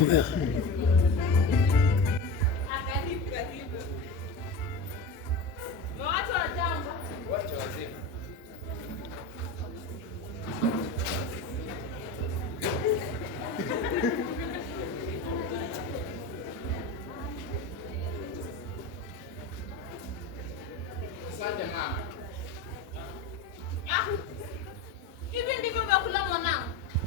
Asante mama. Hivi ndivyo vyakula mwanangu?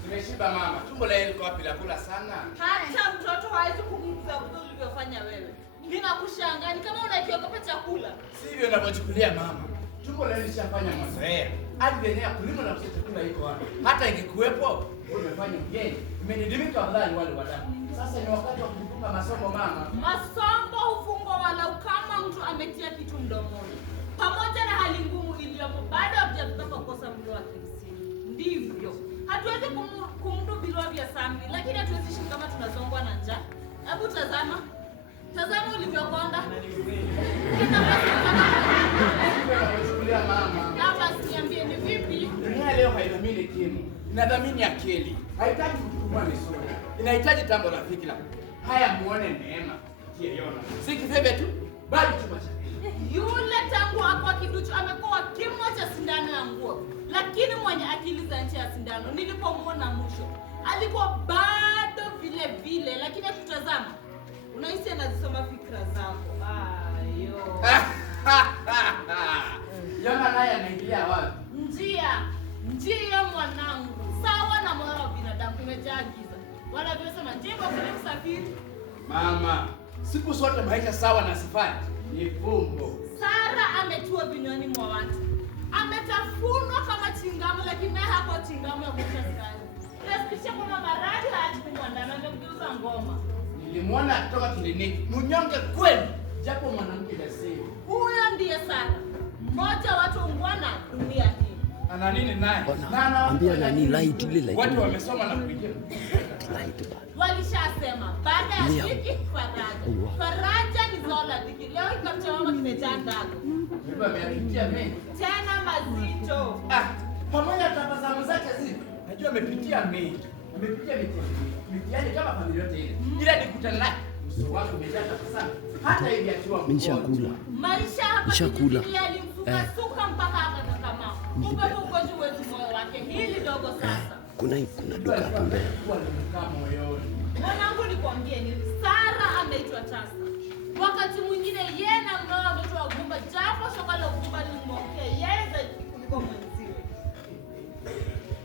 Nimeshiba mama. Tumbo la liko wapi la kula sana? Hata mtoto hawezi kumguza vile ulivyofanya wewe. Ninakushangaa, ni kama unakiogopa chakula. Sivyo unavyochukulia mama. Tumbo la lishafanya mazoea. Hadi yenyewe kulima na kusema chakula iko wapi. Hata ingekuwepo, umefanya mgeni. Imenidimika wallahi wale wadamu. Sasa ni wakati wa kufunga masomo mama. Masomo hufungwa walau kama mtu ametia kitu mdomoni. Pamoja na hali ngumu iliyopo, bado hatujafika kukosa mlo wa kimsingi. Ndivyo. Hatuwezi kumdu bilwa vya sambi, lakini hatuwezi ishi kama tunazongwa na njaa. Hebu tazama. Tazama ulivyokonda. Unachukulia mama. Baba, niambie ni vipi? Dunia leo haidhamini kimu. Inadhamini akili. Haihitaji kutumia misuli. Inahitaji tambo la fikra. Haya muone neema. Kiona. Si kifebe tu, bali chuma cha. Yule tangu hapo kiduchu amekuwa kimo cha sindano ya nguo. Lakini mwenye akili za nje ya sindano nilipomwona mwisho alikuwa bado vile vile, lakini tutazama. Unahisi anazisoma fikra zako. Ayo. Yona naye anaingia wapi? Njia mwanangu. Sawa na moyo wa binadamu imejaa giza. Wanavyosema njia kwa kusafiri. Mama, siku zote maisha sawa na safari ni fumbo. Sara ametua vinywani mwa watu. Ametafunwa kama chingamu, lakini hapo chingamu ya kucha skari. Nasikia kwamba maradhi hayakumwandana ndio ngoma. Nilimwona kutoka kliniki. Mnyonge kweli, japo mwanamke jasiri. Huyo ndiye Sara. Mmoja watu ungwana dunia hii. Ana nini naye? Ambia nani light ile light. Watu wamesoma na kuingia. Light bana. Walishasema baada ya dhiki faraja. Faraja ni zao la dhiki. Leo ikachoma kimejaa ndago. Baba amepitia mengi. Tena mazito. Pamoja na tabasamu zake zipi? Najua amepitia mengi. Amepitia mitihani kama familia yote ile. Ila nikutana naye. Uso wake umejaa tabasamu. Hata hivi akiwa mimi nishakula. Maisha hapa alimfuka suka mpaka akakama. Kumbe ugonjwa wetu moyo wake hili dogo sasa. Kuna duka hapo mbele. Mwanangu nikwambie ni Sara ameitwa tasa. Wakati mwingine yeye na mnao ameitwa gumba, japo shoka la gumba lilimwokea yeye zaidi kuliko mwenziwe.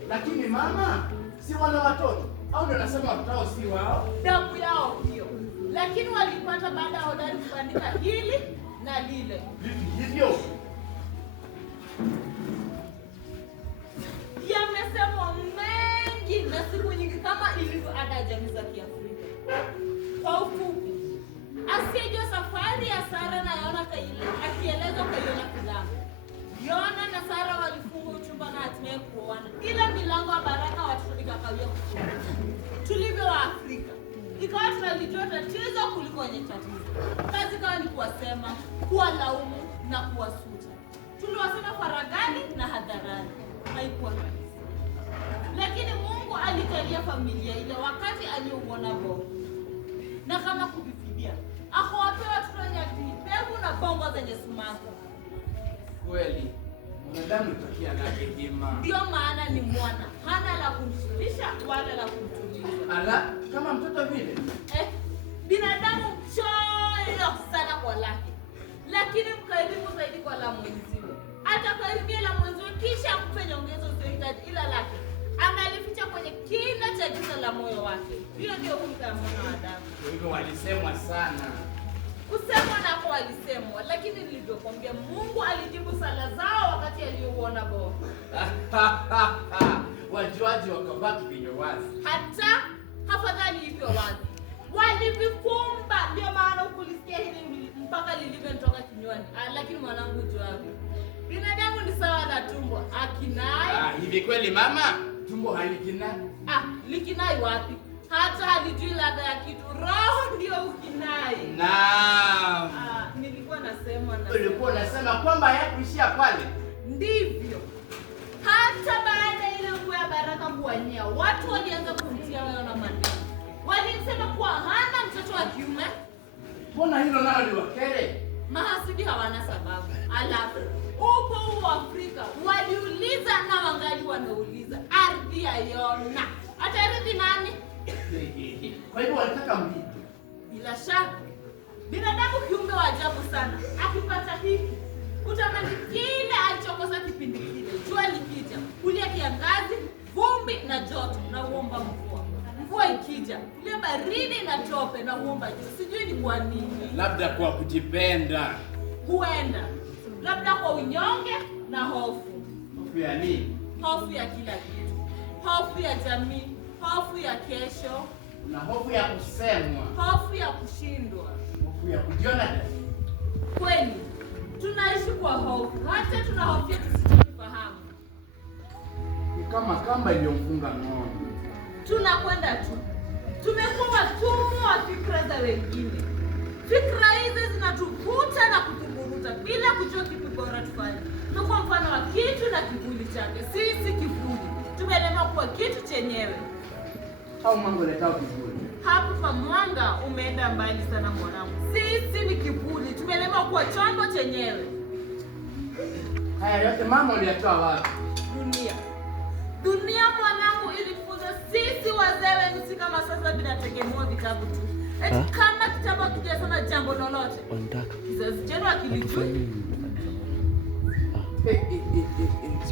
Lakini mama, si wana watoto au ndio nasema watoto si wao? Damu yao hiyo. Lakini walipata baada ya hodari kuandika hili na lile. Hivyo yamesemwa mengi na siku nyingi kama ilivyo ada ya jamii za Kiafrika. Kwa ufupi, asiyejua safari ya Sara na Yona Kaile akielezwa kwa Yona filamu. Yona na Sara walifunga uchumba na hatimaye kuoana. Ila milango ya baraka watoto ikakawia kufunga. Tulivyo wa Afrika, ikawa tunalijua tatizo kuliko wenye tatizo. Kazi kawa ni kuwasema, kuwalaumu na kuwasuta. Tuliwasema faragani na hadharani. Haikuwa rahisi. Lakini Mungu alijalia familia ile wakati aliuona Bogo. Na kama kuvifidia, akawapea watoto wenye pevu na bongo zenye sumaku. Kweli, mwanadamu takia na hekima. Ndio maana ni mwana, hana la kumshibisha wala la kumtuliza. Ala, kama mtoto vile. Binadamu mchoyo sana kwa lake. Lakini mkarimu zaidi kwa la mwenziwe. Atakaribia la mwenziwe kisha mpe nyongezo usiohitaji ila lake. Analificha kwenye kina cha giza la moyo wake. Hiyo ndio hulka ya mwana wa Adamu. Hivyo walisemwa sana. Kusemwa nako walisemwa, lakini nilivyokuambia Mungu alijibu sala zao wakati aliouona Bogo. Wajuaji wakabaki vinywa wazi. Hata hafadhali hivyo wazi. Walivifumba, ndio maana ukulisikia hili mpaka lilivyonitoka kinywani. Lakini mwanangu juavyo. Binadamu ni sawa na tumbo, akinai. Hivi kweli mama? Tumbo halikinai? Likinai wapi? Hata halijui ladha ya kitu. Roho ndio ukinai. Naam. Nilikuwa nasema na. Ulikuwa unasema kwamba hayakuishia pale. Ndivyo. Hata baada ile nguo ya baraka kuanyia, watu walianza kumtia Yona maneno. Walisema kwa Mbona hilo nalo ni wakere? Mahasidi hawana sababu. Alafu upo Afrika waliuliza na wangali wanauliza ardhi yaiona. Ataridhi nani? Kwa hivyo walitaka mlipe. Bila shaka binadamu kiumbe wa ajabu sana. Akipata hiki utamani kile alichokosa kipindi kile. Jua likija, kulia kiangazi, vumbi na joto na uomba mvua. Mvua ikija, kulia baridi na tope na uomba jua. Sijui ni kwa nini. Labda kwa kujipenda. Huenda. Labda kwa unyonge na hofu. Hofu ya nini? Hofu ya kila kitu. Hofu ya jamii, hofu ya kesho. Na hofu ya kusemwa. Hofu ya kushindwa. Hofu ya kujiona. Kweli, tunaishi kwa hofu. Hata tunahofia tusichokifahamu. Ni kama kamba iliyomfunga ng'ombe. Tunakwenda tu. Tumekuwa watumwa wa fikra za wengine. Fikra hizi zinatuvuta na kutuburuta bila kujua kipi bora tufanye. Kwa mfano wa kitu na kivuli chake. Sisi kivuli. Tumeelewa kuwa kitu chenyewe. Au mambo letao kivuli. Hapo pa mwanga umeenda mbali sana mwanangu. Sisi ni kivuli. Tumeelewa kuwa chombo chenyewe. Haya yote mama uliyatoa wapi? Dunia. Dunia mwanangu ilifunza sisi wazee wenu si kama sasa vinategemea vitabu tu. Eti kama kitabu hakijasema jambo lolote. Kizazi chenu akilijui.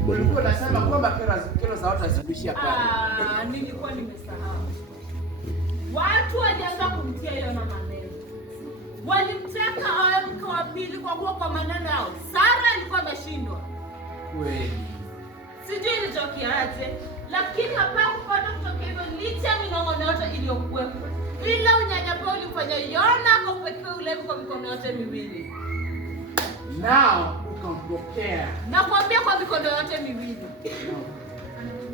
Ulikuwa unasema kwamba kero za watu hazibishia pale. Nilikuwa nimesahau. Watu walianza kumtia Yona maneno. Walimtaka awe mke wa pili kwa kuwa kwa maneno yao Sara alikuwa ameshindwa. Kweli. Sijui ilitokeaje, lakini hapakupata kutokea hivyo licha ya minong'ono yote iliyokuwepo. Ila unyanyapaa ulifanya Yona akaupekea ulevi kwa mikono yote miwili. Nao ukampokea. Nakwambia kwa mikono yote miwili.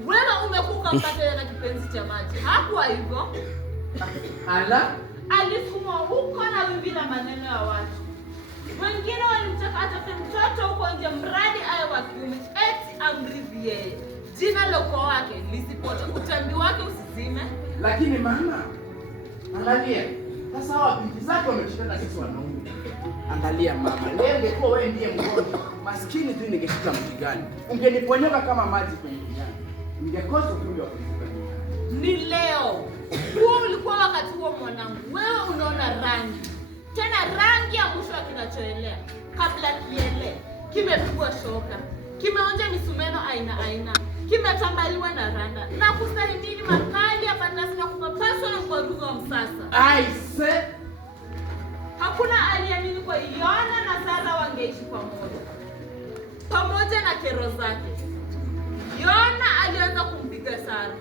Wewe umekuka mpate na kipenzi cha maji. Hakuwa hivyo. Ala? Alifumo huko na wimbi la maneno ya watu. Wengine walimtaka atafute mtoto huko nje mradi awe wa kiume. Eti amrithi yeye. Jina la ukoo wake lisipote, utambi wake usizime. Lakini mama, angalia. Sasa hawa binti zake wameshikana sisi wanaume. Angalia mama, leo ingekuwa wewe ndiye mgonjwa. Maskini tu ningeshika mti gani? Ungeniponyoka kama maji kwenye kijana. Ningekosa kuja kulipa. Ni leo. Huo ulikuwa wakati huo mwanangu. Wewe unaona rangi. Tena rangi ya mwisho kinachoelea. Kabla kiele. Kimepigwa shoka. Kimeonja misumeno aina aina. Kimetambaliwa na randa. Na kustahimili makali ya pandasi na kupapaswa na mkwaruzo wa msasa. Aise! Hakuna aliamini kwa Yona na Sara wangeishi pamoja. Pamoja na kero zake. Yona alianza kumpiga Sara.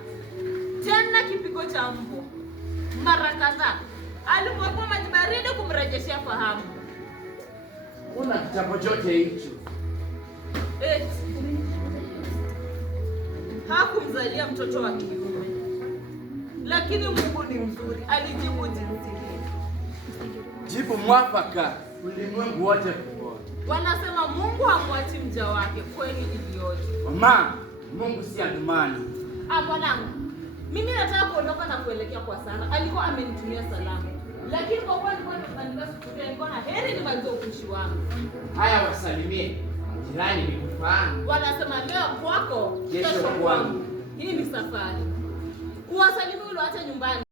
Tena kipigo cha mbwa. Mara kadhaa alimwekea maji baridi kumrejeshea fahamu. Kuna kitabu chote hicho. Hakumzalia mtoto wa kiume. Lakini Mungu ni mzuri, alijibu jinsi hii. Jibu mwafaka ulimwengu wote kuona. Wanasema Mungu hamwachi mja wake, kweli iliyoje. Mama, Mungu si adumani. Mwanangu, mimi nataka kuondoka na kuelekea kwa Sara. Alikuwa amenitumia salamu. Lakini kwa kuwa nilikuwa nimefanikiwa sufuria, nilikuwa na heri nimalize upishi wangu. Haya wasalimie. Jirani nikufahamu. Wanasema leo kwako, kesho kwangu. Hii ni safari. Uwasalimie ule hata nyumbani.